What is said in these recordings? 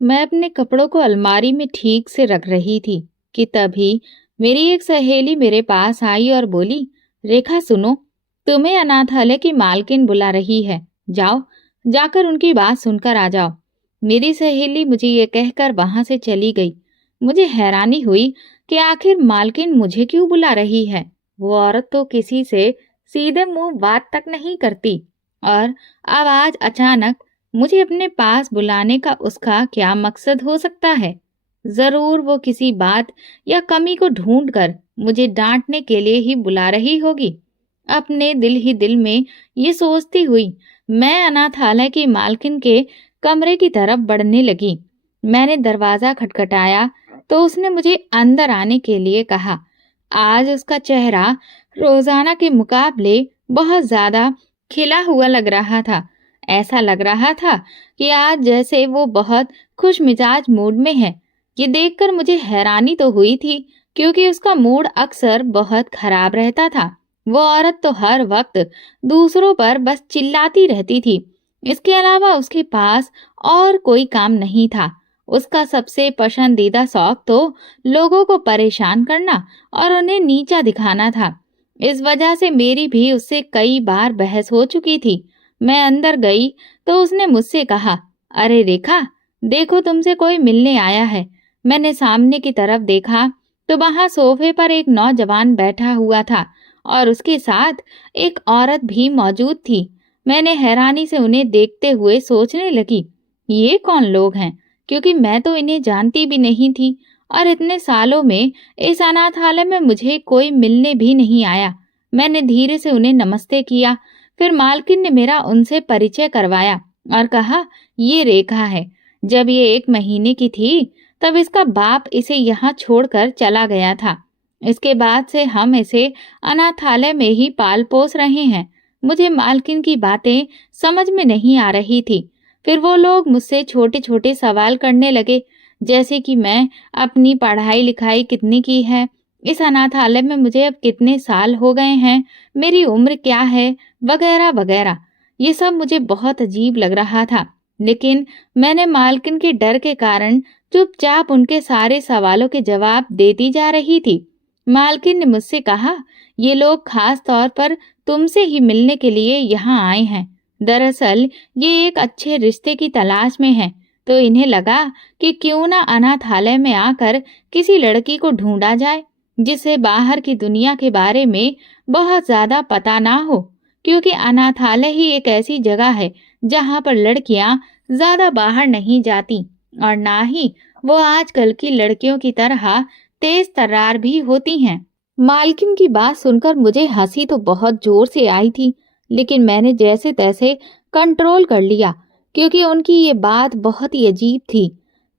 मैं अपने कपड़ों को अलमारी में ठीक से रख रही थी कि तभी मेरी एक सहेली मेरे पास आई और बोली, रेखा सुनो, तुम्हें अनाथालय की मालकिन बुला रही है। जाओ, जाकर उनकी बात सुनकर आ जाओ। मेरी सहेली मुझे ये कहकर वहां से चली गई। मुझे हैरानी हुई कि आखिर मालकिन मुझे क्यों बुला रही है। वो औरत तो किसी से सीधे मुंह बात तक नहीं करती, और अब आज अचानक मुझे अपने पास बुलाने का उसका क्या मकसद हो सकता है। जरूर वो किसी बात या कमी को ढूंढ कर मुझे डांटने के लिए ही बुला रही होगी। अपने दिल ही दिल में ये सोचती हुई मैं अनाथालय की मालकिन के कमरे की तरफ बढ़ने लगी। मैंने दरवाजा खटखटाया तो उसने मुझे अंदर आने के लिए कहा। आज उसका चेहरा रोजाना के मुकाबले बहुत ज्यादा खिला हुआ लग रहा था। ऐसा लग रहा था कि आज जैसे वो बहुत खुश मिजाज मूड में है। ये देखकर मुझे हैरानी तो हुई थी, क्योंकि उसका मूड अक्सर बहुत खराब रहता था। वो औरत तो हर वक्त दूसरों पर बस चिल्लाती रहती थी। इसके अलावा उसके पास और कोई काम नहीं था। उसका सबसे पसंदीदा शौक तो लोगों को परेशान करना और उन्हें नीचा दिखाना था। इस वजह से मेरी भी उससे कई बार बहस हो चुकी थी। मैं अंदर गई तो उसने मुझसे कहा, अरे रेखा, देखो तुमसे कोई मिलने आया है। मैंने सामने की तरफ देखा तो वहां सोफे पर एक नौजवान बैठा हुआ था और उसके साथ एक औरत भी मौजूद थी। मैंने हैरानी से उन्हें देखते हुए सोचने लगी, ये कौन लोग हैं, क्योंकि मैं तो इन्हें जानती भी नहीं थी और इतने सालों में इस अनाथालय में मुझे कोई मिलने भी नहीं आया। मैंने धीरे से उन्हें नमस्ते किया। फिर मालकिन ने मेरा उनसे परिचय करवाया और कहा, ये रेखा है। जब ये 1 महीने की थी तब इसका बाप इसे यहाँ छोड़कर चला गया था। इसके बाद से हम इसे अनाथालय में ही पाल पोस रहे हैं। मुझे मालकिन की बातें समझ में नहीं आ रही थी। फिर वो लोग मुझसे छोटे छोटे सवाल करने लगे, जैसे कि मैं अपनी पढ़ाई लिखाई कितनी की है, इस अनाथालय में मुझे अब कितने साल हो गए हैं, मेरी उम्र क्या है, वगैरह वगैरह। ये सब मुझे बहुत अजीब लग रहा था, लेकिन मैंने मालकिन के डर के कारण चुपचाप उनके सारे सवालों के जवाब देती जा रही थी। मालकिन ने मुझसे कहा, ये लोग खास तौर पर तुमसे ही मिलने के लिए यहाँ आए हैं। दरअसल ये एक अच्छे रिश्ते की तलाश में हैं, तो इन्हें लगा कि क्यों ना अनाथालय में आकर किसी लड़की को ढूंढा जाए जिसे बाहर की दुनिया के बारे में बहुत ज्यादा पता ना हो, क्योंकि अनाथालय ही एक ऐसी जगह है जहाँ पर लड़कियां ज्यादा बाहर नहीं जाती और ना ही वो आजकल की लड़कियों की तरह तेज तर्रार भी होती हैं। मालकिन की बात सुनकर मुझे हंसी तो बहुत जोर से आई थी, लेकिन मैंने जैसे तैसे कंट्रोल कर लिया, क्योंकि उनकी ये बात बहुत ही अजीब थी।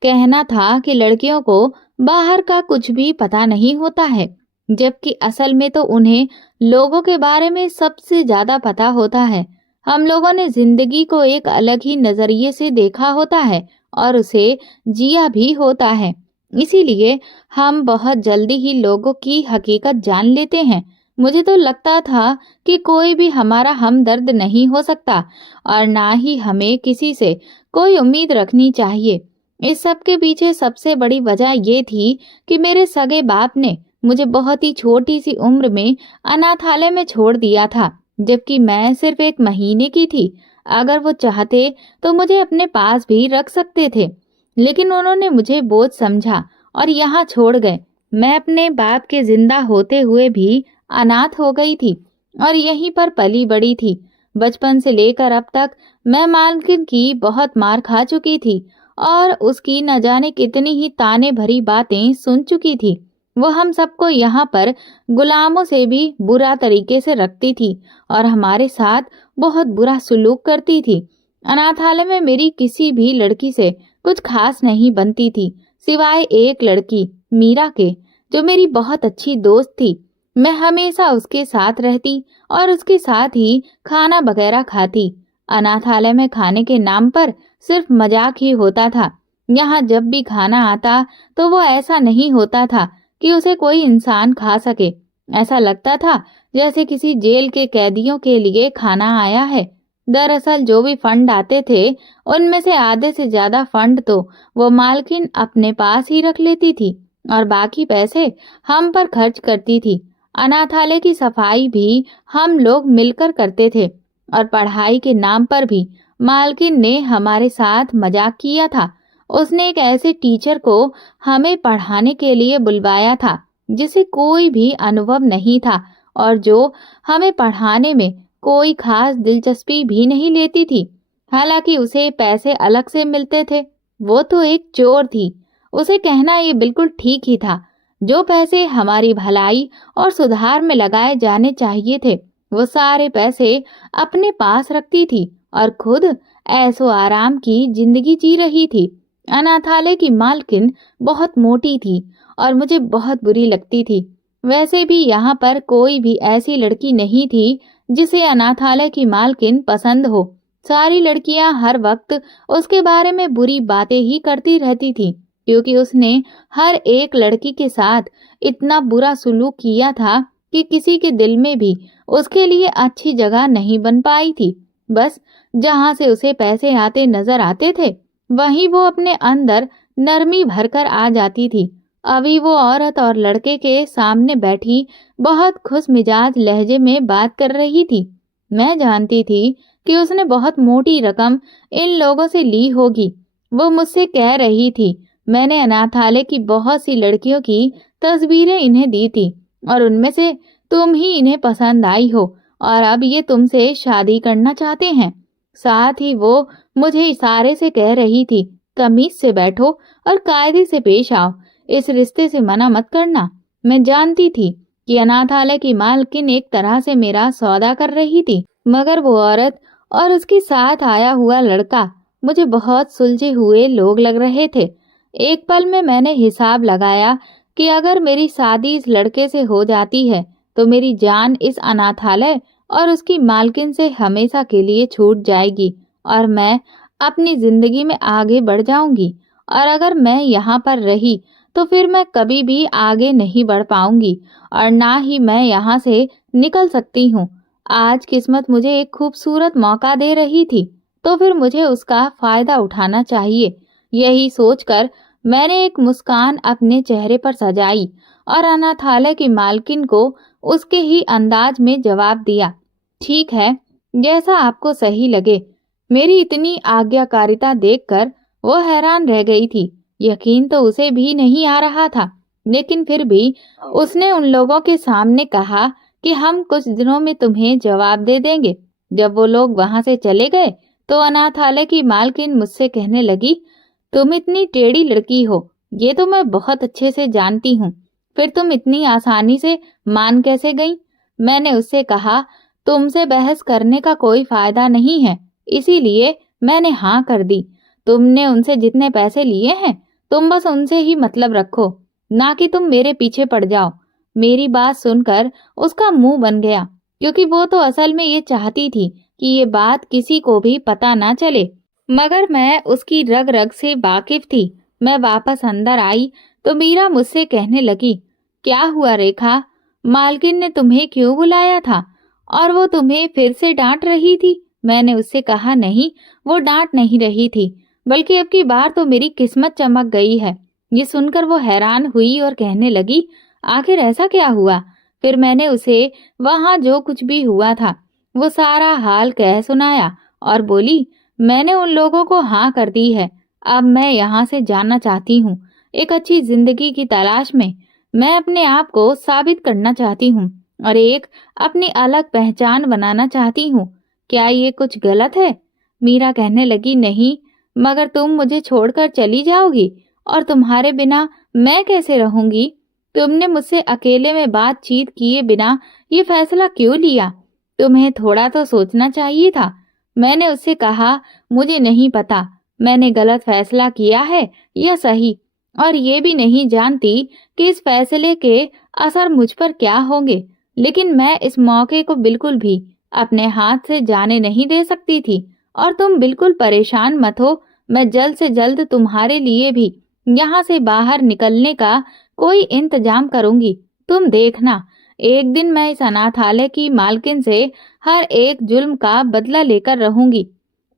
कहना था कि लड़कियों को बाहर का कुछ भी पता नहीं होता है, जबकि असल में तो उन्हें लोगों के बारे में सबसे ज्यादा पता होता है। हम लोगों ने जिंदगी को एक अलग ही नजरिए से देखा होता है और उसे जिया भी होता है। इसीलिए हम बहुत जल्दी ही लोगों की हकीकत जान लेते हैं। मुझे तो लगता था कि कोई भी हमारा हमदर्द नहीं हो सकता और ना ही हमें किसी से कोई उम्मीद रखनी चाहिए। इस सब के पीछे सबसे बड़ी वजह ये थी कि मेरे सगे बाप ने मुझे बहुत ही छोटी सी उम्र में अनाथालय में छोड़ दिया था, जबकि मैं सिर्फ 1 महीने की थी। अगर वो चाहते तो मुझे अपने पास भी रख सकते थे, लेकिन उन्होंने मुझे बोझ समझा और यहाँ छोड़ गए। मैं अपने बाप के जिंदा होते हुए भी अनाथ हो गई थी और यहीं पर पली बड़ी थी। बचपन से लेकर अब तक मैं मालकिन की बहुत मार खा चुकी थी और उसकी न जाने कितनी ही ताने भरी बातें सुन चुकी थी। वो हम सबको यहाँ पर गुलामों से भी बुरा तरीके से रखती थी और हमारे साथ बहुत बुरा सुलूक करती थी। अनाथालय में मेरी किसी भी लड़की से कुछ खास नहीं बनती थी, सिवाय एक लड़की मीरा के, जो मेरी बहुत अच्छी दोस्त थी। मैं हमेशा उसके साथ रहती और उसके साथ ही खाना वगैरह खाती। अनाथालय में खाने के नाम पर सिर्फ मजाक ही होता था। यहाँ जब भी खाना आता तो वो ऐसा नहीं होता था कि उसे कोई इंसान खा सके। ऐसा लगता था जैसे किसी जेल के कैदियों के लिए खाना आया है। दरअसल जो भी फंड आते थे उनमें से आधे से ज्यादा फंड तो वो मालकिन अपने पास ही रख लेती थी और बाकी पैसे हम पर खर्च करती थी। अनाथालय की सफाई भी हम लोग मिलकर करते थे और पढ़ाई के नाम पर भी मालकिन ने हमारे साथ मजाक किया था। उसने एक ऐसे टीचर को हमें पढ़ाने के लिए बुलवाया था जिसे कोई भी अनुभव नहीं था और जो हमें पढ़ाने में कोई खास दिलचस्पी भी नहीं लेती थी। हालांकि उसे पैसे अलग से मिलते थे। वो तो एक चोर थी। उसे कहना ये बिल्कुल ठीक ही था। जो पैसे हमारी भलाई और सुधार में लगाए जाने चाहिए थे वो सारे पैसे अपने पास रखती थी और खुद ऐसो आराम की जिंदगी जी रही थी। अनाथालय की मालकिन बहुत मोटी थी और मुझे बहुत बुरी लगती थी। वैसे भी यहाँ पर कोई भी ऐसी लड़की नहीं थी जिसे अनाथालय की मालकिन पसंद हो। सारी लड़कियां हर वक्त उसके बारे में बुरी बातें ही करती रहती थी क्योंकि उसने हर एक लड़की के साथ इतना बुरा सुलूक किया था कि किसी के दिल में भी उसके लिए अच्छी जगह नहीं बन पाई थी। बस जहां से उसे पैसे आते नजर आते थे वहीं वो अपने अंदर नरमी भरकर आ जाती थी। अभी वो औरत और लड़के के सामने बैठी बहुत खुश मिजाज लहजे में बात कर रही थी। मैं जानती थी कि उसने बहुत मोटी रकम इन लोगों से ली होगी। वो मुझसे कह रही थी मैंने अनाथालय की बहुत सी लड़कियों की तस्वीरें इन्हें दी थी और उनमें से तुम ही इन्हें पसंद आई हो और अब ये तुमसे शादी करना चाहते हैं। साथ ही वो मुझे इशारे से कह रही थी तमीज से बैठो और कायदे से पेश आओ, इस रिश्ते से मना मत करना। मैं जानती थी कि अनाथालय की मालकिन एक तरह से मेरा सौदा कर रही थी, मगर वो औरत और उसके साथ आया हुआ लड़का मुझे बहुत सुलझे हुए लोग लग रहे थे। एक पल में मैंने हिसाब लगाया कि अगर मेरी शादी इस लड़के से हो जाती है तो मेरी जान इस अनाथालय और उसकी मालकिन से हमेशा के लिए छूट जाएगी और मैं अपनी जिंदगी में आगे बढ़ जाऊंगी। और अगर मैं यहाँ पर रही तो फिर मैं कभी भी आगे नहीं बढ़ पाऊंगी और ना ही मैं यहाँ से निकल सकती हूँ। आज किस्मत मुझे एक खूबसूरत मौका दे रही थी तो फिर मुझे उसका फायदा उठाना चाहिए। यही सोचकर मैंने एक मुस्कान अपने चेहरे पर सजाई और अनाथालय की मालकिन को उसके ही अंदाज में जवाब दिया, ठीक है, जैसा आपको सही लगे। मेरी इतनी आज्ञाकारिता देखकर वो हैरान रह गई थी। यकीन तो उसे भी नहीं आ रहा था, लेकिन फिर भी उसने उन लोगों के सामने कहा कि हम कुछ दिनों में तुम्हें जवाब दे देंगे। जब वो लोग वहां से चले गए तो अनाथालय की मालकिन मुझसे कहने लगी, तुम इतनी टेढ़ी लड़की हो ये तो मैं बहुत अच्छे से जानती हूँ, फिर तुम इतनी आसानी से मान कैसे गई? मैंने उससे कहा, तुमसे बहस करने का कोई फायदा नहीं है, इसीलिए मैंने हाँ कर दी। तुमने उनसे जितने पैसे लिए हैं तुम बस उनसे ही मतलब रखो, ना कि तुम मेरे पीछे पड़ जाओ। मेरी बात सुनकर उसका मुंह बन गया क्योंकि वो तो असल में ये चाहती थी कि ये बात किसी को भी पता ना चले, मगर मैं उसकी रग रग से वाकिफ थी। मैं वापस अंदर आई तो मीरा मुझसे कहने लगी, क्या हुआ रेखा, मालकिन ने तुम्हें क्यों बुलाया था और वो तुम्हें फिर से डांट रही थी? मैंने उससे कहा, नहीं, वो डांट नहीं रही थी, बल्कि अब की बार तो मेरी किस्मत चमक गई है। ये सुनकर वो हैरान हुई और कहने लगी, आखिर ऐसा क्या हुआ? फिर मैंने उसे वहां जो कुछ भी हुआ था वो सारा हाल कह सुनाया और बोली, मैंने उन लोगों को हाँ कर दी है। अब मैं यहाँ से जाना चाहती हूँ, एक अच्छी जिंदगी की तलाश में। मैं अपने आप को साबित करना चाहती हूँ और एक अपनी अलग पहचान बनाना चाहती हूँ। क्या ये कुछ गलत है? मीरा कहने लगी, नहीं, मगर तुम मुझे छोड़कर चली जाओगी और तुम्हारे बिना मैं कैसे रहूंगी? तुमने मुझसे अकेले में बातचीत किए बिना ये फैसला क्यों लिया? तुम्हें थोड़ा तो सोचना चाहिए था। मैंने उससे कहा, मुझे नहीं पता मैंने गलत फैसला किया है या सही, और ये भी नहीं जानती कि इस फैसले के असर मुझ पर क्या होंगे, लेकिन मैं इस मौके को बिल्कुल भी अपने हाथ से जाने नहीं दे सकती थी। और तुम बिल्कुल परेशान मत हो, मैं जल्द से जल्द तुम्हारे लिए भी यहाँ से बाहर निकलने का कोई इंतजाम करूंगी। तुम देखना, एक दिन मैं इस अनाथालय की मालकिन से हर एक जुल्म का बदला लेकर रहूंगी।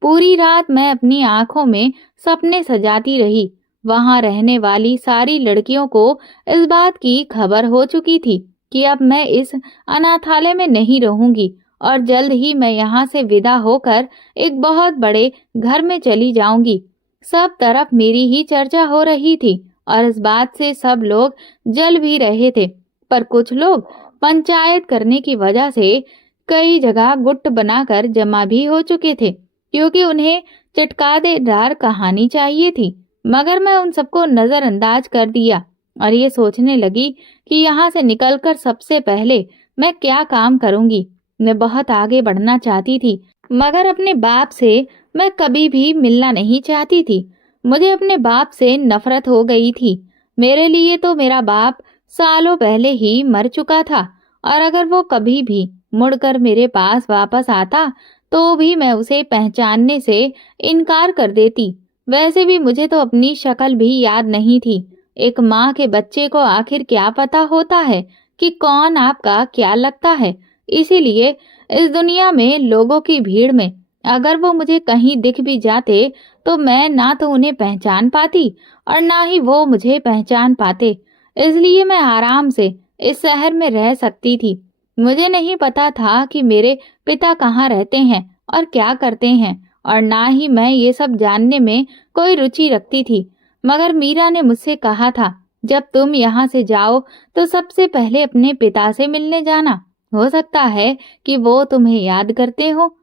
पूरी रात मैं अपनी आंखों में सपने सजाती रही। वहां रहने वाली सारी लड़कियों को इस बात की खबर हो चुकी थी कि अब मैं इस अनाथालय में नहीं रहूंगी और जल्द ही मैं यहाँ से विदा होकर एक बहुत बड़े घर में चली जाऊंगी। सब तरफ मेरी ही चर्चा हो रही थी और इस बात से सब लोग जल भी रहे थे। पर कुछ लोग पंचायत करने की वजह से कई जगह गुट बनाकर जमा भी हो चुके थे, क्योंकि उन्हें चटकादेदार कहानी चाहिए थी। मगर मैं उन सबको नजरअंदाज कर दिया और ये सोचने लगी कि यहाँ से निकलकर सबसे पहले मैं क्या काम करूंगी। मैं बहुत आगे बढ़ना चाहती थी, मगर अपने बाप से मैं कभी भी मिलना नहीं चाहती थी। मुझे अपने बाप से नफरत हो गई थी। मेरे लिए तो मेरा बाप सालों पहले ही मर चुका था और अगर वो कभी भी मुड़कर मेरे पास वापस आता तो भी मैं उसे पहचानने से इनकार कर देती। वैसे भी मुझे तो अपनी शक्ल भी याद नहीं थी। एक माँ के बच्चे को आखिर क्या पता होता है कि कौन आपका क्या लगता है। इसीलिए इस दुनिया में लोगों की भीड़ में अगर वो मुझे कहीं दिख भी जाते तो मैं ना तो उन्हें पहचान पाती और ना ही वो मुझे पहचान पाते। इसलिए मैं आराम से इस शहर में रह सकती थी। मुझे नहीं पता था कि मेरे पिता कहाँ रहते हैं और क्या करते हैं, और ना ही मैं ये सब जानने में कोई रुचि रखती थी। मगर मीरा ने मुझसे कहा था, जब तुम यहाँ से जाओ तो सबसे पहले अपने पिता से मिलने जाना। हो सकता है कि वो तुम्हें याद करते हो।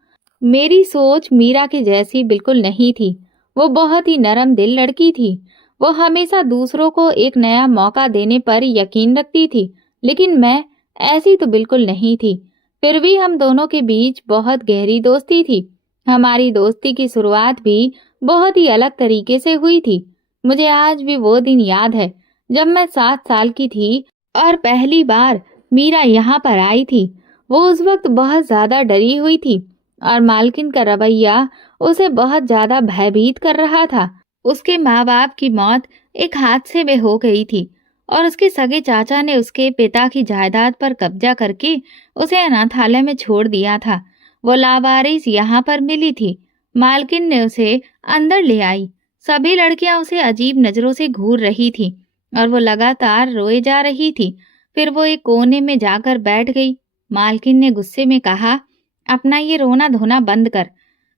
मेरी सोच मीरा के जैसी बिल्कुल नहीं थी। वो बहुत ही नरम दिल लड़की थी। वो हमेशा दूसरों को एक नया मौका देने पर यकीन रखती थी, लेकिन मैं ऐसी तो बिल्कुल नहीं थी। फिर भी हम दोनों के बीच बहुत गहरी दोस्ती थी। हमारी दोस्ती की शुरुआत भी बहुत ही अलग तरीके से हुई थी। मुझे आज भी वो दिन याद है जब मैं 7 साल की थी और पहली बार मीरा यहाँ पर आई थी। वो उस वक्त बहुत ज्यादा डरी हुई थी और मालकिन का रवैया उसे बहुत ज्यादा भयभीत कर रहा था। उसके माँ बाप की मौत एक हादसे में हो गई थी और उसके सगे चाचा ने उसके पिता की जायदाद पर कब्जा करके उसे अनाथालय में छोड़ दिया था। वो लावारिस यहाँ पर मिली थी। मालकिन ने उसे अंदर ले आई। सभी लड़कियां उसे अजीब नजरों से घूर रही थी और वो लगातार रोए जा रही थी। फिर वो एक कोने में जाकर बैठ गई। मालकिन ने गुस्से में कहा, अपना ये रोना धोना बंद कर।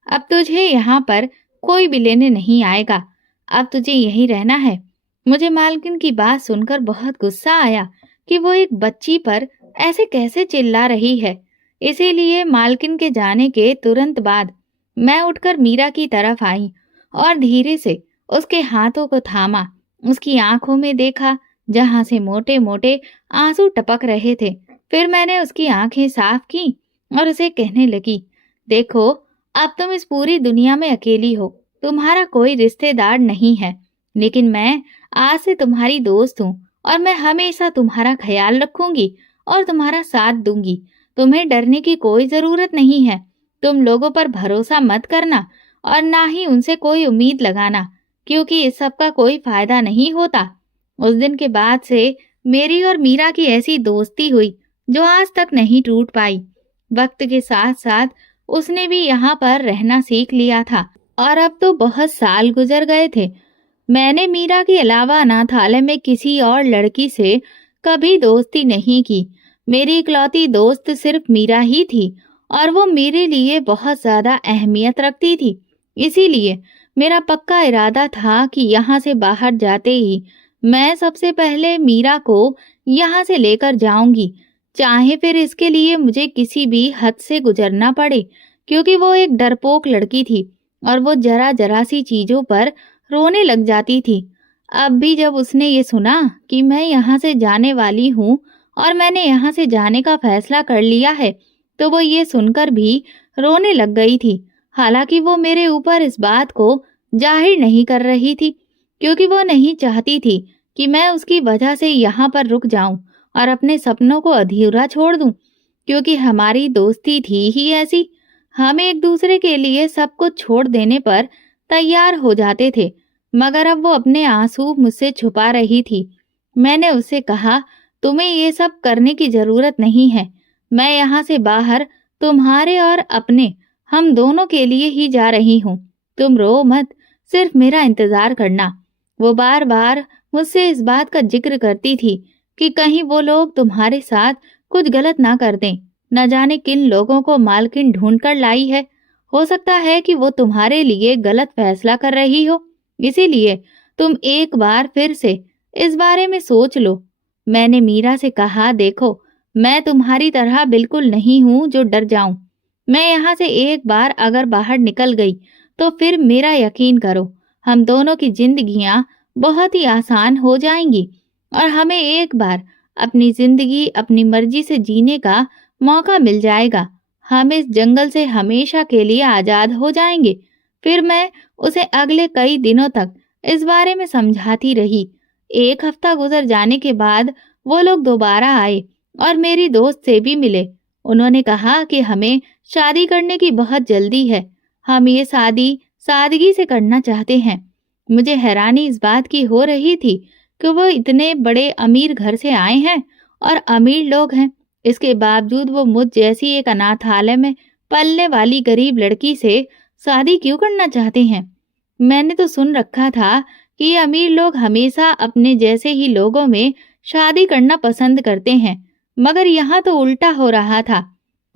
अब तुझे यहाँ पर कोई भी लेने नहीं आएगा। अब तुझे यहीं रहना है। मुझे मालकिन की बात सुनकर बहुत गुस्सा आया कि वो एक बच्ची पर ऐसे कैसे चिल्ला रही है। इसीलिए मालकिन के जाने के तुरंत बाद मैं उठकर मीरा की तरफ आई और धीरे से उसके हाथों को थामा। उसकी आंखों में देखा जहां से मोटे मोटे आंसू टपक रहे थे। फिर मैंने उसकी आंखें साफ की और उसे कहने लगी, देखो, अब तुम इस पूरी दुनिया में अकेली हो। तुम्हारा कोई रिश्तेदार नहीं है, लेकिन मैं आज से तुम्हारी दोस्त हूँ और मैं हमेशा तुम्हारा ख्याल रखूंगी और तुम्हारा साथ दूंगी। तुम्हें डरने की कोई जरूरत नहीं है। तुम लोगों पर भरोसा मत करना और ना ही उनसे कोई उम्मीद लगाना, क्योंकि इस सब का कोई फायदा नहीं होता। उस दिन के बाद से मेरी और मीरा की ऐसी दोस्ती हुई जो आज तक नहीं टूट पाई। वक्त के साथ साथ उसने भी यहाँ पर रहना सीख लिया था और अब तो बहुत साल गुजर गए थे। मैंने मीरा के अलावा अनाथालय में किसी और लड़की से कभी दोस्ती नहीं की। मेरी इकलौती दोस्त सिर्फ मीरा ही थी और वो मेरे लिए बहुत ज्यादा अहमियत रखती थी। इसीलिए मेरा पक्का इरादा था कि यहाँ से बाहर जाते ही मैं सबसे पहले मीरा को यहाँ से लेकर जाऊंगी, चाहे फिर इसके लिए मुझे किसी भी हद से गुजरना पड़े, क्योंकि वो एक डरपोक लड़की थी और वो जरा जरा सी चीजों पर रोने लग जाती थी। अब भी जब उसने ये सुना कि मैं यहाँ से जाने वाली हूँ और मैंने यहाँ से जाने का फैसला कर लिया है, तो वो ये सुनकर भी रोने लग गई थी। हालांकि वो मेरे ऊपर इस बात को जाहिर नहीं कर रही थी, क्योंकि वो नहीं चाहती थी कि मैं उसकी वजह से यहाँ पर रुक जाऊं और अपने सपनों को अधूरा छोड़ दूं, क्योंकि हमारी दोस्ती थी ही ऐसी। हम एक दूसरे के लिए सब कुछ छोड़ देने पर तैयार हो जाते थे। मगर अब वो अपने आंसू मुझसे छुपा रही थी। मैंने उससे कहा, तुम्हें ये सब करने की जरूरत नहीं है। मैं यहाँ से बाहर तुम्हारे और अपने, हम दोनों के लिए ही जा रही हूँ। तुम रो मत, सिर्फ मेरा इंतजार करना। वो बार बार मुझसे इस बात का जिक्र करती थी कि कहीं वो लोग तुम्हारे साथ कुछ गलत ना कर दें। न जाने किन लोगों को मालकिन ढूंढ कर लाई है। हो सकता है कि वो तुम्हारे लिए गलत फैसला कर रही हो, इसीलिए तुम एक बार फिर से इस बारे में सोच लो। मैंने मीरा से कहा, देखो, मैं तुम्हारी तरह बिल्कुल नहीं हूँ जो डर जाऊं। मैं यहाँ से एक बार अगर बाहर निकल गई तो फिर मेरा यकीन करो, हम दोनों की जिंदगियां बहुत ही आसान हो जाएंगी और हमें एक बार अपनी जिंदगी अपनी मर्जी से जीने का मौका मिल जाएगा। हम इस जंगल से हमेशा के लिए आजाद हो जाएंगे। फिर मैं उसे अगले कई दिनों तक इस बारे में समझाती रही। एक हफ्ता गुजर जाने के बाद वो लोग दोबारा आए और मेरी दोस्त से भी मिले। उन्होंने कहा कि हमें शादी करने की बहुत जल्दी है। हम ये शादी सादगी से करना चाहते हैं। मुझे हैरानी इस बात की हो रही थी कि वो इतने बड़े अमीर घर से आए हैं और अमीर लोग हैं। इसके बावजूद वो मुझ जैसी एक अनाथालय में पलने वाली गरीब लड़की से शादी क्यों करना चाहते हैं। मैंने तो सुन रखा था कि ये अमीर लोग हमेशा अपने जैसे ही लोगों में शादी करना पसंद करते हैं, मगर यहाँ तो उल्टा हो रहा था।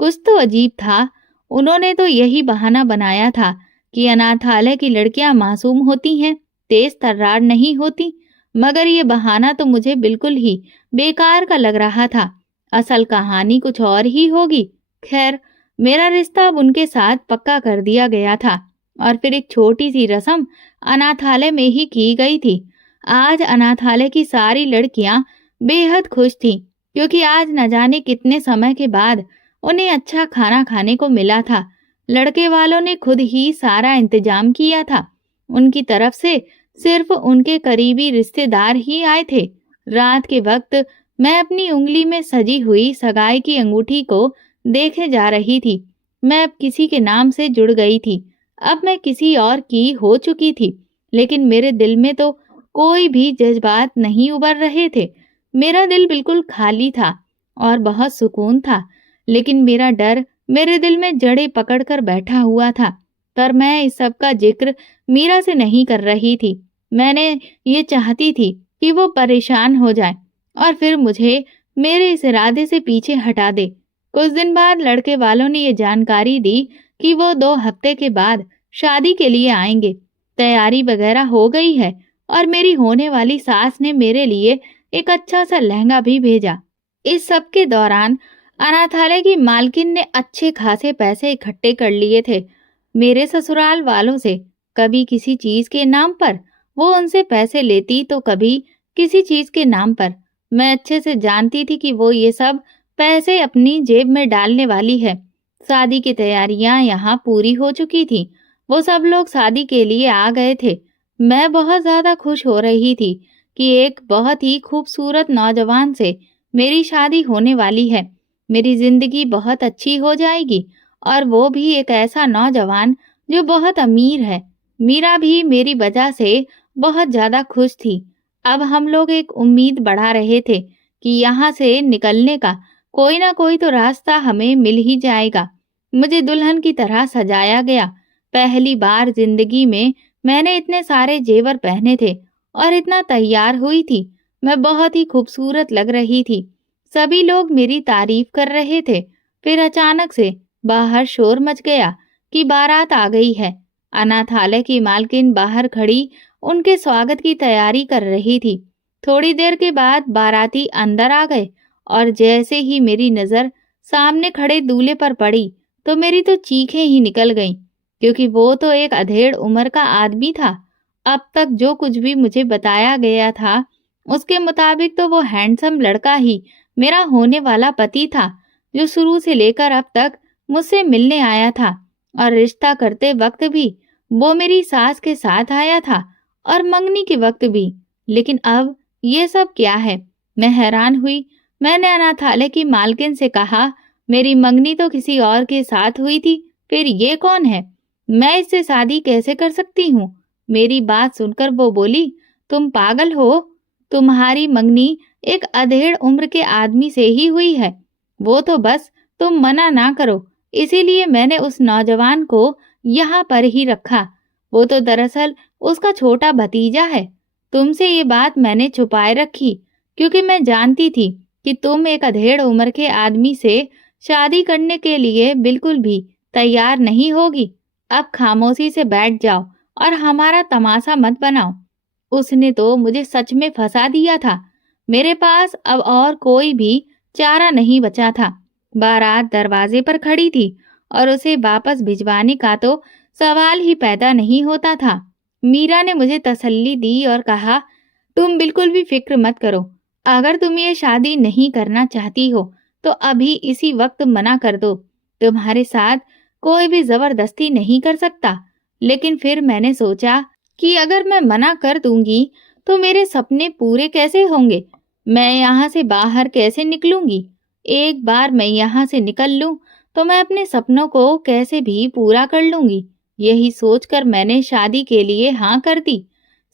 कुछ तो अजीब था। उन्होंने तो यही बहाना बनाया था कि अनाथालय की लड़कियां मासूम होती हैं, तेज तर्रार नहीं होती, मगर ये बहाना तो मुझे बिल्कुल ही बेकार का लग रहा था। असल कहानी कुछ और ही होगी। खैर, मेरा रिश्ता अब उनके साथ पक्का कर दिया गया था और फिर एक छोटी सी रस्म अनाथालय में ही की गई थी। आज अनाथालय की सारी लड़कियां बेहद खुश थीं, क्योंकि आज न जाने कितने समय के बाद उन्हें अच्छा खाना खाने को मिला था। लड़के वालों ने खुद ही सारा इंतजाम किया था। उनकी तरफ से सिर्फ उनके करीबी रिश्तेदार ही आए थे। रात के वक्त मैं अपनी उंगली में सजी हुई सगाई की अंगूठी को देखे जा रही थी। मैं अब किसी के नाम से जुड़ गई थी। अब मैं किसी और की हो चुकी थी, लेकिन मेरे दिल में तो कोई भी जज्बात नहीं उभर रहे थे। मेरा दिल बिल्कुल खाली था और बहुत सुकून था, लेकिन मेरा डर मेरे दिल में जड़ें पकड़कर बैठा हुआ था। पर मैं इस सब का जिक्र मीरा से नहीं कर रही थी। मैंने ये चाहती थी कि वो परेशान हो जाए और फिर मुझे मेरे इस इरादे से पीछे हटा दे। कुछ दिन बाद लड़के वालों ने ये जानकारी दी कि वो 2 हफ्ते के बाद शादी के लिए आएंगे। तैयारी वगैरह हो गई है और मेरी होने वाली सास ने मेरे लिए एक अच्छा सा लहंगा भी भेजा। इस सब के दौरान अनाथालय की मालकिन ने अच्छे खासे पैसे इकट्ठे कर लिए थे मेरे ससुराल वालों से। कभी किसी चीज के नाम पर वो उनसे पैसे लेती तो कभी किसी चीज के नाम पर। मैं अच्छे से जानती थी कि वो ये सब पैसे अपनी जेब में डालने वाली है। शादी की तैयारियां यहाँ पूरी हो चुकी थी। वो सब लोग शादी के लिए आ गए थे। मैं बहुत ज्यादा खुश हो रही थी कि एक बहुत ही खूबसूरत नौजवान से मेरी शादी होने वाली है। मेरी जिंदगी बहुत अच्छी हो जाएगी और वो भी एक ऐसा नौजवान जो बहुत अमीर है। मीरा भी मेरी वजह से बहुत ज्यादा खुश थी। अब हम लोग एक उम्मीद बढ़ा रहे थे कि यहाँ से निकलने का कोई ना कोई तो रास्ता हमें मिल ही जाएगा। मुझे दुल्हन की तरह सजाया गया। पहली बार जिंदगी में मैंने इतने सारे जेवर पहने थे और इतना तैयार हुई थी। मैं बहुत ही खूबसूरत लग रही थी। सभी लोग मेरी तारीफ कर रहे थे। फिर अचानक से बाहर शोर मच गया कि बारात आ गई है। अनाथालय की मालकिन बाहर खड़ी उनके स्वागत की तैयारी कर रही थी। थोड़ी देर के बाद बाराती अंदर आ गए और जैसे ही मेरी नजर सामने खड़े दूल्हे पर पड़ी तो मेरी तो चीखें ही निकल गईं, क्योंकि वो तो एक अधेड़ उम्र का आदमी था। अब तक जो कुछ भी मुझे बताया गया था उसके मुताबिक तो वो हैंडसम लड़का ही मेरा होने वाला पति था, जो शुरू से लेकर अब तक मुझसे मिलने आया था और रिश्ता करते वक्त भी वो मेरी सास के साथ आया था और मंगनी के वक्त भी। लेकिन अब ये सब क्या है? मैं हैरान हुई। मैंने अनाथालय की मालकिन से कहा, मेरी मंगनी तो किसी और के साथ हुई थी, फिर ये कौन है? मैं इससे शादी कैसे कर सकती हूँ? मेरी बात सुनकर वो बोली, तुम पागल हो? तुम्हारी मंगनी एक अधेड़ उम्र के आदमी से ही हुई है। वो तो बस तुम मना ना करो, इसीलिए मैंने उस नौजवान को यहाँ पर ही रखा। वो तो दरअसल उसका छोटा भतीजा है। तुमसे ये बात मैंने छुपाए रखी, क्योंकि मैं जानती थी कि तुम एक अधेड़ उम्र के आदमी से शादी करने के लिए बिल्कुल भी तैयार नहीं होगी। अब खामोशी से बैठ जाओ और हमारा तमाशा मत बनाओ। उसने तो मुझे सच में फंसा दिया था। मेरे पास अब और कोई भी चारा नहीं बचा था। बारात दरवाजे पर खड़ी थी और उसे वापस भिजवाने का तो सवाल ही पैदा नहीं होता था। मीरा ने मुझे तसल्ली दी और कहा, तुम बिल्कुल भी फिक्र मत करो। अगर तुम ये शादी नहीं करना चाहती हो तो अभी इसी वक्त मना कर दो। तुम्हारे साथ कोई भी जबरदस्ती नहीं कर सकता। लेकिन फिर मैंने सोचा कि अगर मैं मना कर दूंगी तो मेरे सपने पूरे कैसे होंगे? मैं यहाँ से बाहर कैसे निकलूंगी? एक बार मैं यहाँ से निकल लूं तो मैं अपने सपनों को कैसे भी पूरा कर लूंगी। यही सोचकर मैंने शादी के लिए हाँ कर दी।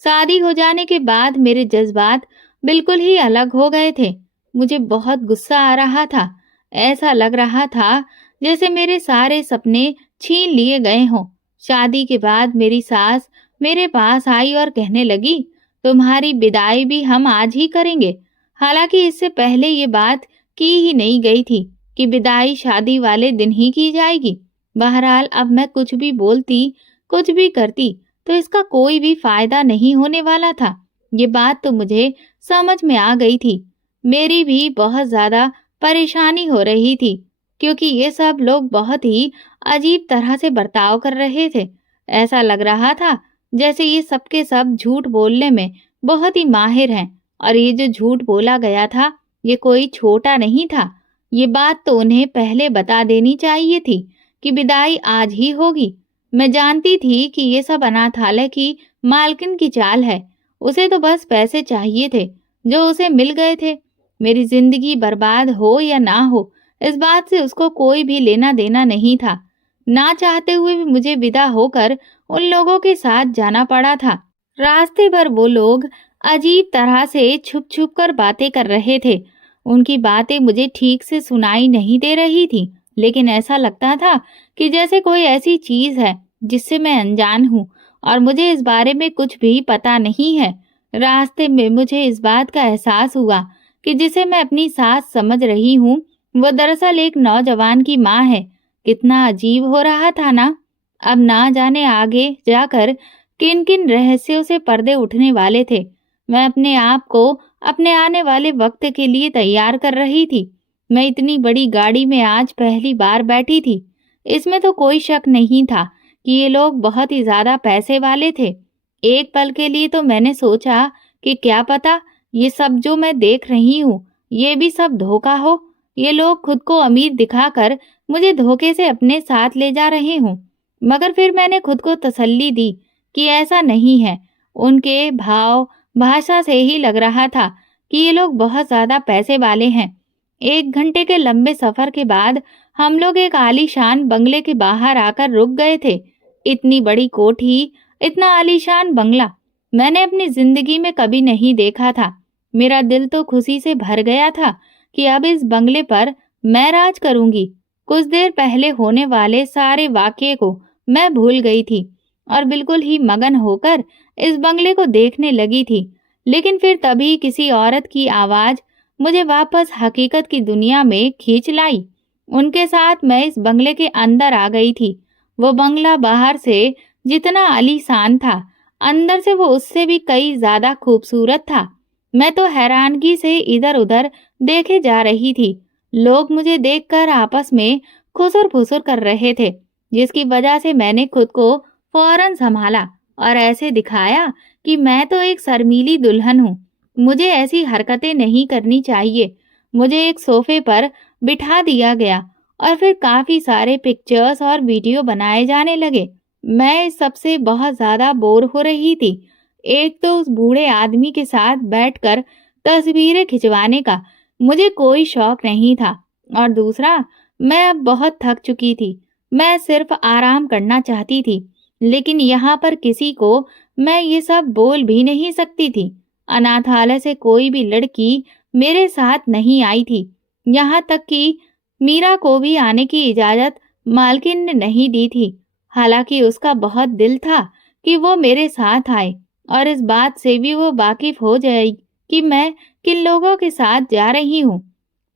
शादी हो जाने के बाद मेरे जज्बात बिल्कुल ही अलग हो गए थे। मुझे बहुत गुस्सा आ रहा था। ऐसा लग रहा था जैसे मेरे सारे सपने छीन लिए गए हों। शादी के बाद मेरी सास मेरे पास आई और कहने लगी, तुम्हारी विदाई भी हम आज ही करेंगे। हालांकि इससे पहले ये बात की ही नहीं गई थी कि विदाई शादी वाले दिन ही की जाएगी। बहरहाल अब मैं कुछ भी बोलती, कुछ भी करती तो इसका कोई भी फायदा नहीं होने वाला था। ये बात तो मुझे समझ में आ गई थी। मेरी भी बहुत ज्यादा परेशानी हो रही थी, क्योंकि ये सब लोग बहुत ही अजीब तरह से बर्ताव कर रहे थे। ऐसा लग रहा था जैसे ये सब के सब झूठ बोलने में बहुत ही माहिर हैं, और ये जो झूठ बोला गया था ये कोई छोटा नहीं था। ये बात तो उन्हें पहले बता देनी चाहिए थी कि विदाई आज ही होगी। मैं जानती थी कि ये सब अनाथालय की मालकिन की चाल है। उसे तो बस पैसे चाहिए थे जो उसे मिल गए थे। मेरी जिंदगी बर्बाद हो या ना हो, इस बात से उसको कोई भी लेना देना नहीं था। ना चाहते हुए भी मुझे विदा होकर उन लोगों के साथ जाना पड़ा था। रास्ते भर वो लोग अजीब तरह से छुप छुप कर बातें कर रहे थे। उनकी बातें मुझे ठीक से सुनाई नहीं दे रही थी, लेकिन ऐसा लगता था कि जैसे कोई ऐसी चीज है जिससे मैं अनजान हूँ और मुझे इस बारे में कुछ भी पता नहीं है। रास्ते में मुझे इस बात का एहसास हुआ कि जिसे मैं अपनी सास समझ रही हूँ वो दरअसल एक नौजवान की माँ है। कितना अजीब हो रहा था ना। अब ना जाने आगे जाकर किन किन रहस्यों से पर्दे उठने वाले थे। मैं अपने आप को अपने आने वाले वक्त के लिए तैयार कर रही थी। मैं इतनी बड़ी गाड़ी में आज पहली बार बैठी थी। इसमें तो कोई शक नहीं था कि ये लोग बहुत ही ज्यादा पैसे वाले थे। एक पल के लिए तो मैंने सोचा कि क्या पता ये सब जो मैं देख रही हूँ ये भी सब धोखा हो। ये लोग खुद को अमीर दिखाकर मुझे धोखे से अपने साथ ले जा रहे हूँ। मगर फिर मैंने खुद को तसल्ली दी कि ऐसा नहीं है। उनके भाव भाषा से ही लग रहा था कि ये लोग बहुत ज्यादा पैसे वाले हैं। 1 घंटे के लंबे सफर के बाद हम लोग एक आलीशान बंगले के बाहर आकर रुक गए थे। इतनी बड़ी कोठी, इतना आलीशान बंगला मैंने अपनी जिंदगी में कभी नहीं देखा था। मेरा दिल तो खुशी से भर गया था कि अब इस बंगले पर मैं राज करूंगी। कुछ देर पहले होने वाले सारे वाकये को मैं भूल गई थी और बिल्कुल ही मगन होकर इस बंगले को देखने लगी थी। लेकिन फिर तभी किसी औरत की आवाज मुझे वापस हकीकत की दुनिया में खींच लाई। उनके साथ मैं इस बंगले के अंदर आ गई थी। वो बंगला बाहर से जितना आलीशान था, अंदर से वो उससे भी कई ज्यादा खूबसूरत था। मैं तो हैरानगी से इधर उधर देखे जा रही थी। लोग मुझे देखकर आपस में खुसुर फुसुर कर रहे थे, जिसकी वजह से मैंने खुद को फौरन संभाला और ऐसे दिखाया कि मैं तो एक शर्मीली दुल्हन हूँ। मुझे ऐसी हरकतें नहीं करनी चाहिए। मुझे एक सोफे पर बिठा दिया गया और फिर काफी सारे पिक्चर्स और वीडियो बनाए जाने लगे। मैं इस सब से बहुत ज्यादा बोर हो रही थी। एक तो उस बूढ़े आदमी के साथ बैठकर तस्वीरें खिंचवाने का मुझे कोई शौक नहीं था, और दूसरा मैं अब बहुत थक चुकी थी। मैं सिर्फ आराम करना चाहती थी, लेकिन यहाँ पर किसी को मैं ये सब बोल भी नहीं सकती थी। अनाथालय से कोई भी लड़की मेरे साथ नहीं आई थी। यहाँ तक कि मीरा को भी आने की इजाज़त मालकिन ने नहीं दी थी। हालाँकि उसका बहुत दिल था कि वो मेरे साथ आए और इस बात से भी वो वाकिफ़ हो जाए कि मैं किन लोगों के साथ जा रही हूँ।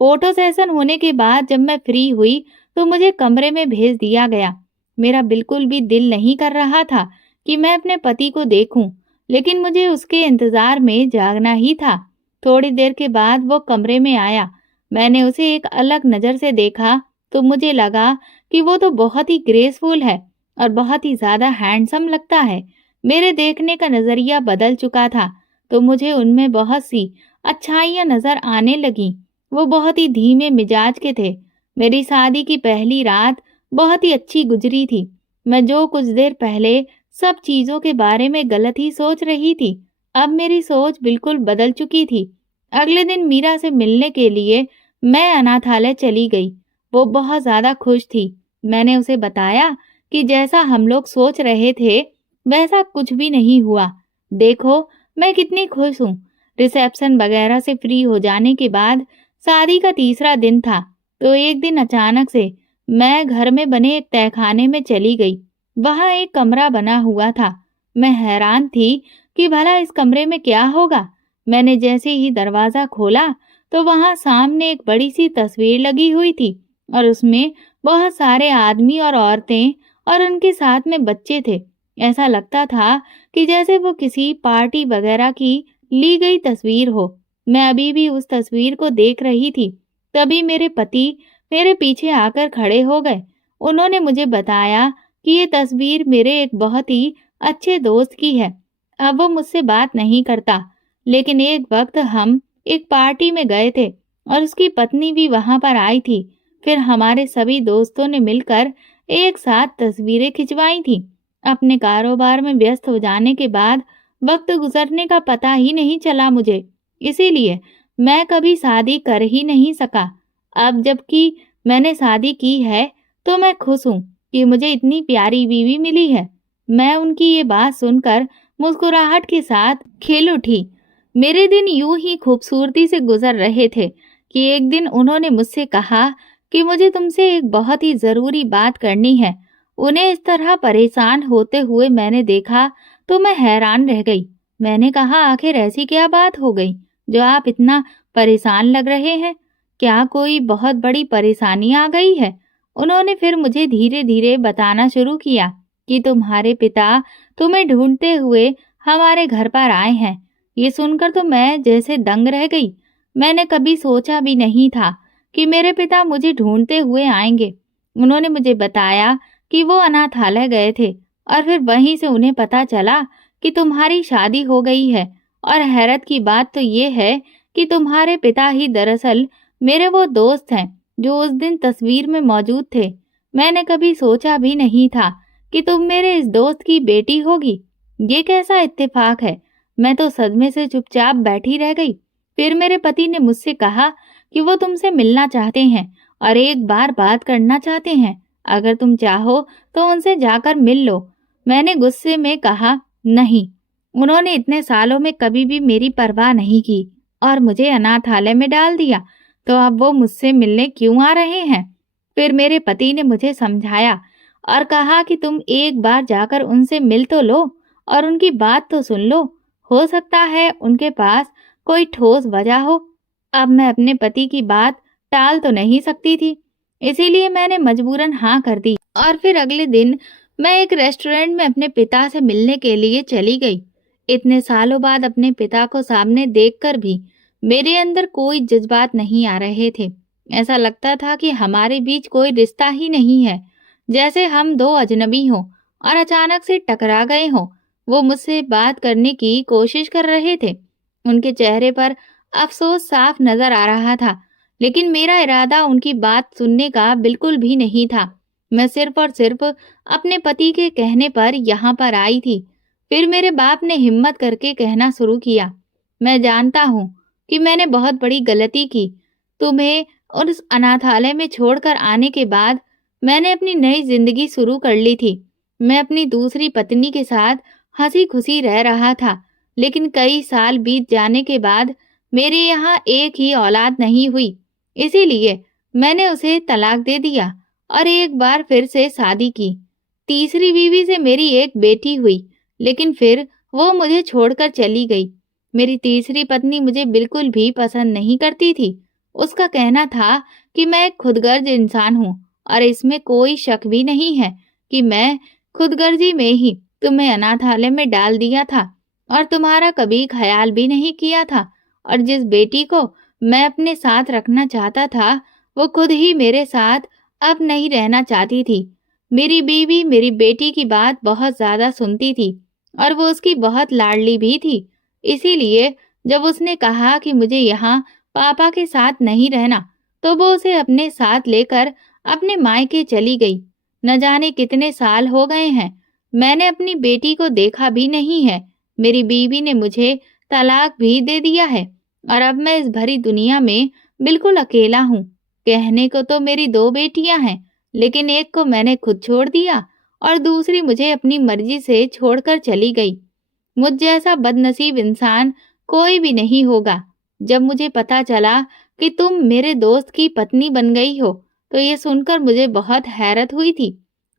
फ़ोटो सेशन होने के बाद जब मैं फ्री हुई तो मुझे कमरे में भेज दिया गया। मेरा बिल्कुल भी दिल नहीं कर रहा था कि मैं अपने पति को देखूं, लेकिन मुझे उसके इंतज़ार में जागना ही था। थोड़ी देर के बाद वो कमरे में आया। मैंने उसे एक अलग नज़र से देखा तो मुझे लगा कि वो तो बहुत ही ग्रेसफुल है और बहुत ही ज़्यादा हैंडसम लगता है। मेरे देखने का नज़रिया बदल चुका था, तो मुझे उनमें बहुत सी अच्छाइयाँ नज़र आने लगीं। वो बहुत ही धीमे मिजाज के थे। मेरी शादी की पहली रात बहुत ही अच्छी गुजरी थी। मैं जो कुछ देर पहले सब चीज़ों के बारे में गलत ही सोच रही थी, अब मेरी सोच बिल्कुल बदल चुकी थी। अगले दिन मीरा से मिलने के लिए मैं अनाथालय चली गई। वो बहुत ज़्यादा खुश थी। मैंने उसे बताया कि जैसा हम लोग सोच रहे थे, वैसा कुछ भी नहीं हुआ। देखो, मैं कितनी खुश हूँ। रिसेप्शन वगैरह से फ्री हो जाने के बाद शादी का तीसरा दिन था, तो एक दिन अचानक से मैं घर में बने एक तहखाने में चली गई। वहाँ एक कमरा बना हुआ था। मैं हैरान थी कि भला इस कमरे में क्या होगा। मैंने जैसे ही दरवाज़ा खोला, तो वहाँ सामने एक बड़ी सी तस्वीर लगी हुई थी और उसमें बहुत सारे आदमी और औरतें और उनके साथ में बच्चे थे। ऐसा लगता था कि जैसे वो किसी पार्टी वगैरह की ली गई तस्वीर हो। मैं अभी भी उस तस्वीर को देख रही थी, तभी मेरे पति मेरे पीछे आकर खड़े हो गए। उन्होंने मुझे बताया कि ये तस्वीर मेरे एक बहुत ही अच्छे दोस्त की है। अब वो मुझसे बात नहीं करता, लेकिन एक वक्त हम एक पार्टी में गए थे और उसकी पत्नी भी वहां पर आई थी। फिर हमारे सभी दोस्तों ने मिलकर एक साथ तस्वीरें खिंचवाई थी। अपने कारोबार में व्यस्त हो जाने के बाद वक्त गुजरने का पता ही नहीं चला मुझे, इसीलिए मैं कभी शादी कर ही नहीं सका। अब जबकि मैंने शादी की है, तो मैं खुश हूँ कि मुझे इतनी प्यारी बीवी मिली है। मैं उनकी ये बात सुनकर मुस्कुराहट के साथ खिल उठी। मेरे दिन यूं ही खूबसूरती से गुजर रहे थे कि एक दिन उन्होंने मुझसे कहा कि मुझे तुमसे एक बहुत ही जरूरी बात करनी है। उन्हें इस तरह परेशान होते हुए मैंने देखा तो मैं हैरान रह गई। मैंने कहा, आखिर ऐसी क्या बात हो गई जो आप इतना परेशान लग रहे हैं? क्या कोई बहुत बड़ी परेशानी आ गई है? उन्होंने फिर मुझे धीरे धीरे बताना शुरू किया कि तुम्हारे पिता तुम्हें ढूंढते हुए हमारे घर पर आए हैं। ये सुनकर तो मैं जैसे दंग रह गई। मैंने कभी सोचा भी नहीं था कि मेरे पिता मुझे ढूंढते हुए आएंगे। उन्होंने मुझे बताया कि वो अनाथालय गए थे और फिर वहीं से उन्हें पता चला कि तुम्हारी शादी हो गई है। और हैरत की बात तो ये है कि तुम्हारे पिता ही दरअसल मेरे वो दोस्त हैं जो उस दिन तस्वीर में मौजूद थे। मैंने कभी सोचा भी नहीं था कि तुम मेरे इस दोस्त की बेटी होगी। ये कैसा इत्तेफाक है। मैं तो सदमे से चुपचाप बैठी रह गई। फिर मेरे पति ने मुझसे कहा कि वो तुमसे मिलना चाहते हैं और एक बार बात करना चाहते हैं। अगर तुम चाहो तो उनसे जाकर मिल लो। मैंने गुस्से में कहा, नहीं। उन्होंने इतने सालों में कभी भी मेरी परवाह नहीं की और मुझे अनाथालय में डाल दिया, तो अब वो मुझसे मिलने क्यों आ रहे हैं? फिर मेरे पति ने मुझे समझाया और कहा कि तुम एक बार जाकर उनसे मिल तो लो और उनकी बात तो सुन लो। हो सकता है उनके पास कोई ठोस वजह हो। अब मैं अपने पति की बात टाल तो नहीं सकती थी, इसीलिए मैंने मजबूरन हाँ कर दी और फिर अगले दिन मैं एक रेस्टोरेंट में अपने पिता से मिलने के लिए चली गई। इतने सालों बाद अपने पिता को सामने देखकर भी मेरे अंदर कोई जज्बात नहीं आ रहे थे। ऐसा लगता था कि हमारे बीच कोई रिश्ता ही नहीं है, जैसे हम दो अजनबी हों और अचानक से टकरा गए हों। वो मुझसे बात करने की कोशिश कर रहे थे। उनके चेहरे पर अफसोस साफ नजर आ रहा था, लेकिन मेरा इरादा उनकी बात सुनने का बिल्कुल भी नहीं था। मैं सिर्फ और सिर्फ अपने पति के कहने पर यहाँ पर आई थी। फिर मेरे बाप ने हिम्मत करके कहना शुरू किया, मैं जानता हूँ कि मैंने बहुत बड़ी गलती की। तुम्हें और उस अनाथालय में छोड़कर आने के बाद मैंने अपनी नई जिंदगी शुरू कर ली थी। मैं अपनी दूसरी पत्नी के साथ हंसी खुशी रह रहा था, लेकिन कई साल बीत जाने के बाद मेरे यहाँ एक ही औलाद नहीं हुई, इसीलिए मैंने उसे तलाक दे दिया और एक बार फिर से शादी की। तीसरी बीवी से मेरी एक बेटी हुई, लेकिन फिर वो मुझे छोड़कर चली गई। मेरी तीसरी पत्नी मुझे बिल्कुल भी पसंद नहीं करती थी। उसका कहना था कि मैं एक खुदगर्ज इंसान हूँ और इसमें कोई शक भी नहीं है कि मैं खुदगर्जी में ही तुम्हें अनाथालय में डाल दिया था और तुम्हारा कभी ख्याल भी नहीं किया था। और जिस बेटी को मैं अपने साथ रखना चाहता था, वो खुद ही मेरे साथ अब नहीं रहना चाहती थी। मेरी बीवी मेरी बेटी की बात बहुत ज्यादा सुनती थी और वो उसकी बहुत लाडली भी थी। इसीलिए जब उसने कहा कि मुझे यहाँ पापा के साथ नहीं रहना, तो वो उसे अपने साथ लेकर अपने मायके चली गई। न जाने कितने साल हो गए हैं, मैंने अपनी बेटी को देखा भी नहीं है। मेरी बीवी ने मुझे तलाक भी दे दिया है और अब मैं इस भरी दुनिया में बिल्कुल अकेला हूँ। कहने को तो मेरी 2 बेटियां हैं, लेकिन एक को मैंने खुद छोड़ दिया और दूसरी मुझे अपनी मर्जी से छोड़कर चली गई। मुझ जैसा बदनसीब इंसान कोई भी नहीं होगा। जब मुझे पता चला कि तुम मेरे दोस्त की पत्नी बन गई हो, तो ये सुनकर मुझे बहुत हैरत हुई थी।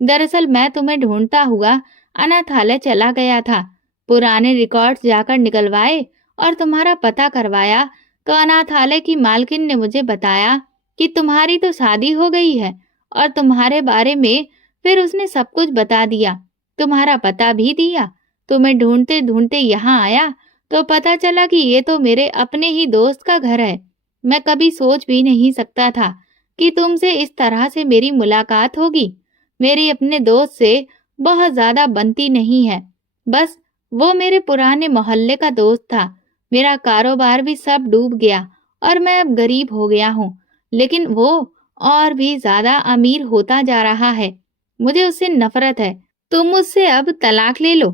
दरअसल मैं तुम्हें ढूंढता हुआ अनाथालय चला गया था। पुराने रिकॉर्ड्स जाकर निकलवाए और तुम्हारा पता करवाया, तो अनाथालय की मालकिन ने मुझे बताया कि तुम्हारी तो शादी हो गई है और तुम्हारे बारे में फिर उसने सब कुछ बता दिया। तुम्हारा पता भी दिया। तुम्हें ढूंढते ढूंढते यहाँ आया तो पता चला कि ये तो मेरे अपने ही दोस्त का घर है। मैं कभी सोच भी नहीं सकता था कि तुमसे इस तरह से मेरी मुलाकात होगी। मेरी अपने दोस्त से बहुत ज्यादा बनती नहीं है। बस वो मेरे पुराने मोहल्ले का दोस्त था। मेरा कारोबार भी सब डूब गया और मैं अब गरीब हो गया हूँ, लेकिन वो और भी ज्यादा अमीर होता जा रहा है। मुझे उससे नफरत है। तुम मुझसे अब तलाक ले लो।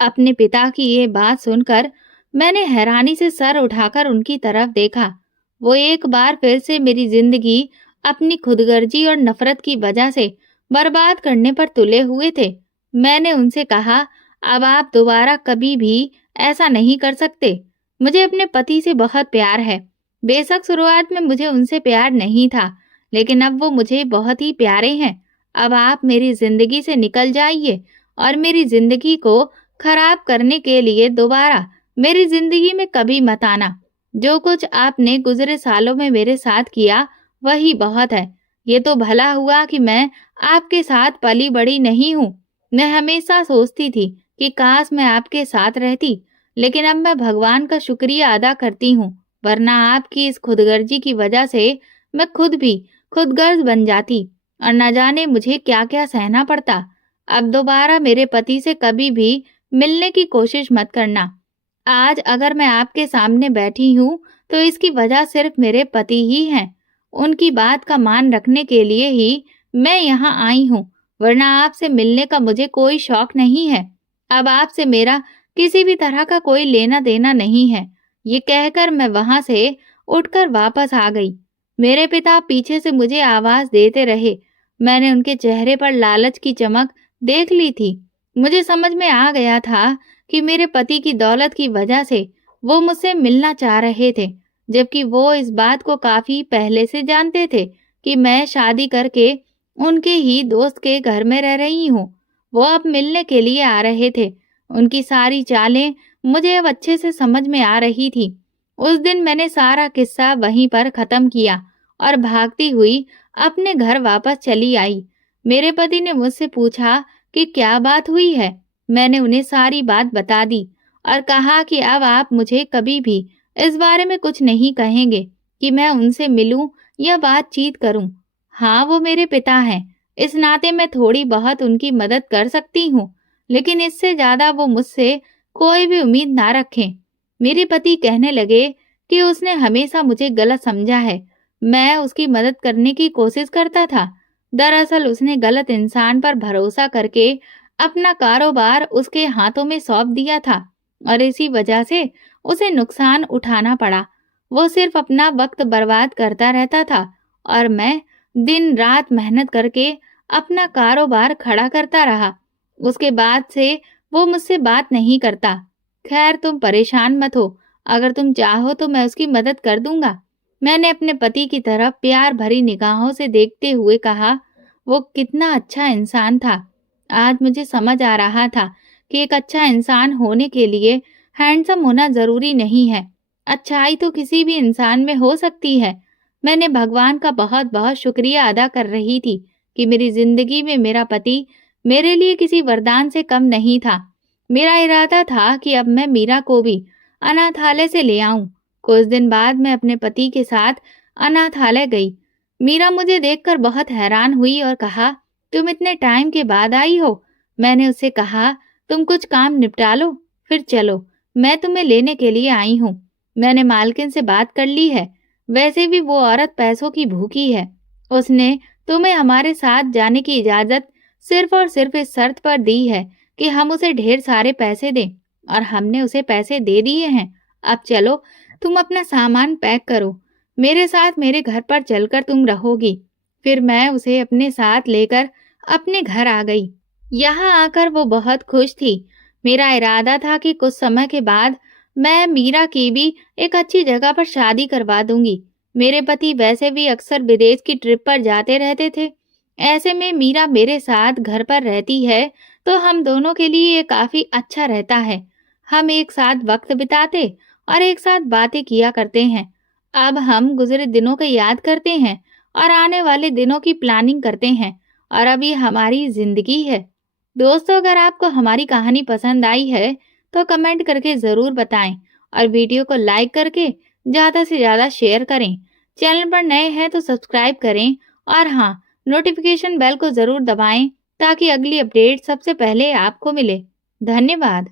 अपने पिता की ये बात सुनकर मैंने हैरानी से सर उठाकर उनकी तरफ देखा। वो एक बार फिर से मेरी जिंदगी अपनी खुदगर्जी और नफरत की वजह से बर्बाद करने पर तुले हुए थे। मैंने उनसे कहा, अब आप दोबारा कभी भी ऐसा नहीं कर सकते। मुझे अपने पति से बहुत प्यार है। बेशक शुरुआत में मुझे उनसे प्यार नहीं था, लेकिन अब वो मुझे बहुत ही प्यारे हैं। अब आप मेरी जिंदगी से निकल जाइए और मेरी जिंदगी को खराब करने के लिए दोबारा मेरी जिंदगी में कभी मत आना। जो कुछ आपने गुजरे सालों में मेरे साथ किया, वही बहुत है। ये तो भला हुआ कि मैं आपके साथ पली बड़ी नहीं हूँ। मैं हमेशा सोचती थी कि काश मैं आपके साथ रहती, लेकिन अब मैं भगवान का शुक्रिया अदा करती हूँ, वरना आपकी इस खुदगर्जी की वजह से मैं खुद भी खुदगर्ज बन जाती और न जाने मुझे क्या क्या सहना पड़ता। अब दोबारा मेरे पति से कभी भी मिलने की कोशिश मत करना। आज अगर मैं आपके सामने बैठी हूँ, तो इसकी वजह सिर्फ मेरे पति ही हैं। उनकी बात का मान रखने के लिए ही मैं यहाँ आई हूँ, वरना आपसे मिलने का मुझे कोई शौक नहीं है। अब आपसे मेरा किसी भी तरह का कोई लेना देना नहीं है। ये कहकर मैं वहां से उठकर वापस आ गई। मेरे पिता पीछे से मुझे आवाज देते रहे। मैंने उनके चेहरे पर लालच की चमक देख ली थी। मुझे समझ में आ गया था कि मेरे पति की दौलत की वजह से वो मुझसे मिलना चाह रहे थे, जबकि वो इस बात को काफी पहले से जानते थे कि मैं शादी करके उनके ही दोस्त के घर में रह रही हूँ। वो अब मिलने के लिए आ रहे थे। उनकी सारी चालें मुझे अब अच्छे से समझ में आ रही थी। उस दिन मैंने सारा किस्सा वहीं पर खत्म किया और भागती हुई अपने घर वापस चली आई। मेरे पति ने मुझसे पूछा कि क्या बात हुई है। मैंने उन्हें सारी बात बता दी और कहा कि अब आप मुझे कभी भी इस बारे में कुछ नहीं कहेंगे कि मैं उनसे मिलूं या बातचीत करूं। हाँ, वो मेरे पिता हैं, इस नाते मैं थोड़ी बहुत उनकी मदद कर सकती हूँ, लेकिन इससे ज्यादा वो मुझसे कोई भी उम्मीद ना रखें। मेरे पति कहने लगे कि उसने हमेशा मुझे गलत समझा है। मैं उसकी मदद करने की कोशिश करता था। दरअसल उसने गलत इंसान पर भरोसा करके अपना कारोबार उसके हाथों में सौंप दिया था और इसी वजह से उसे नुकसान उठाना पड़ा। वो सिर्फ अपना वक्त बर्बाद करता रहता था और मैं दिन रात मेहनत करके अपना कारोबार खड़ा करता रहा। उसके बाद से वो मुझसे बात नहीं करता। खैर, तुम परेशान मत हो। अगर तुम चाहो तो मैं उसकी मदद कर दूंगा। मैंने अपने पति की तरफ प्यार भरी निगाहों से देखते हुए कहा, वो कितना अच्छा इंसान था। आज मुझे समझ आ रहा था कि एक अच्छा इंसान होने के लिए हैंडसम होना ज़रूरी नहीं है। अच्छाई तो किसी भी इंसान में हो सकती है। मैंने भगवान का बहुत-बहुत शुक्रिया अदा कर रही थी कि मेरी ज़िंदगी में मेरा पति मेरे लिए किसी वरदान से कम नहीं था। मेरा इरादा था कि अब मैं मीरा को भी अनाथालय से ले आऊं। कुछ दिन बाद मैं अपने पति के साथ अनाथालय गई। मीरा मुझे देखकर बहुत हैरान हुई और कहा, तुम इतने टाइम के बाद आई हो? मैंने उससे कहा, तुम कुछ काम निपटा लो, फिर चलो, मैं तुम्हें लेने के लिए आई हूँ। मैंने मालकिन से बात कर ली है। वैसे भी वो औरत पैसों की भूखी है। उसने तुम्हें हमारे साथ जाने की इजाजत सिर्फ और सिर्फ इस शर्त पर दी है कि हम उसे ढेर सारे पैसे दें, और हमने उसे पैसे दे दिए हैं। अब चलो, तुम अपना सामान पैक करो। मेरे साथ मेरे घर पर चलकर तुम रहोगी। फिर मैं उसे अपने साथ लेकर अपने घर आ गई। यहाँ आकर वो बहुत खुश थी। मेरा इरादा था कि कुछ समय के बाद मैं मीरा की भी एक अच्छी जगह पर शादी करवा दूंगी। मेरे पति वैसे भी अक्सर विदेश की ट्रिप पर जाते रहते थे। ऐसे में मीरा मेरे साथ घर पर रहती है तो हम दोनों के लिए ये काफी अच्छा रहता है। हम एक साथ वक्त बिताते और एक साथ बातें किया करते हैं। अब हम गुजरे दिनों को याद करते हैं और आने वाले दिनों की प्लानिंग करते हैं, और अब ये हमारी जिंदगी है। दोस्तों, अगर आपको हमारी कहानी पसंद आई है तो कमेंट करके ज़रूर बताएं और वीडियो को लाइक करके ज़्यादा से ज़्यादा शेयर करें। चैनल पर नए हैं तो सब्सक्राइब करें, और हाँ, नोटिफिकेशन बेल को ज़रूर दबाएं ताकि अगली अपडेट सबसे पहले आपको मिले। धन्यवाद।